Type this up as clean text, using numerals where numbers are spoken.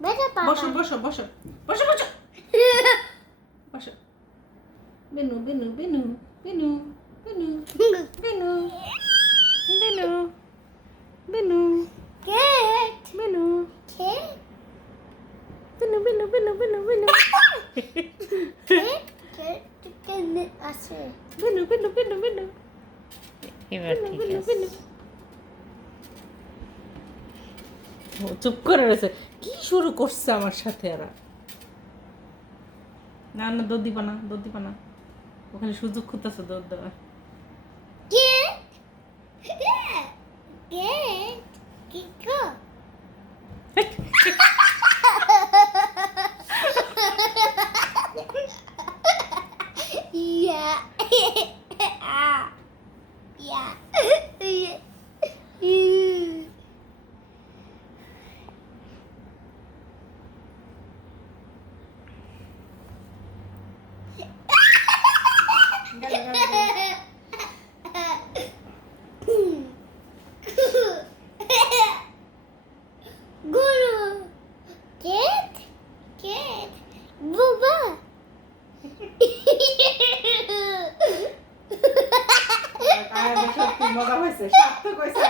বসো বসো বসো বসো বসো বসো বেনু বেনু বেনু বেনু বেনু বেনু বেনু বেনু বেনু বেনু বেনু বেনু বেনু বেনু বেনু বেনু বেনু বেনু এবার ঠিক বেনু আছে। বেনু ও চুপ করে রয়েছে কি শুরু করছে আমার সাথে এরা না না দৌড় দিবা না দৌড় দিবা না ওখানে সুযোগ খুঁজতেছে দৌড় দেওয়ার Yeah. Yeah. Guru. Cat. Baba. সত্যি মজা হয়েছে সার্থক হয়েছে